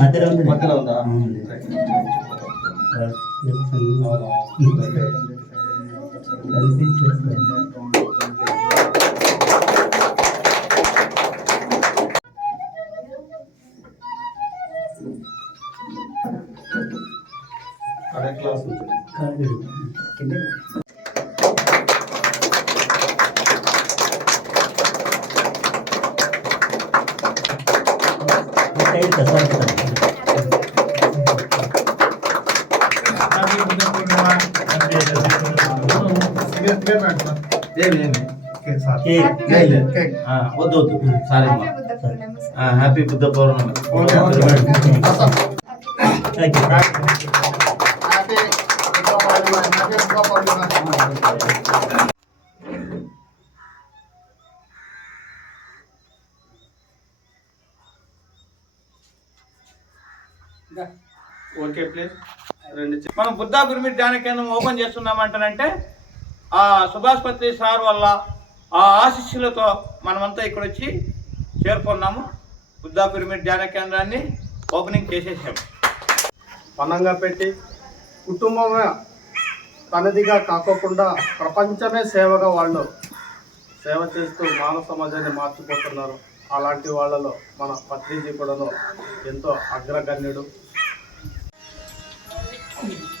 మధ్యలో ఉంది. మధ్యలో ఉందా? అదే క్లాస్ ఉంటుంది ఏమి ఏమి ఆ, వద్దు వద్దు సారీ అమ్మా happy Buddha Pournami okay please రెండు మనం బుద్ధా పిరమిడ్ ధ్యాన కేంద్రం ఓపెన్ చేస్తున్నామంటానంటే ఆ సుభాష్ పత్రి సార్ వల్ల ఆ ఆశీస్సులతో మనమంతా ఇక్కడ వచ్చి చేరుకున్నాము. బుద్ధా పిరమిడ్ ధ్యాన కేంద్రాన్ని ఓపెనింగ్ చేసేసాము పనంగా పెట్టి కుటుంబమే తనదిగా కాకోకుండా ప్రపంచమే సేవగా వాళ్ళు సేవ చేస్తూ మానవ సమాజాన్ని మార్చిపోతున్నారు. అలాంటి వాళ్ళలో మన పత్రిజీ కూడాను ఎంతో అగ్రగణ్యుడు. Кубик.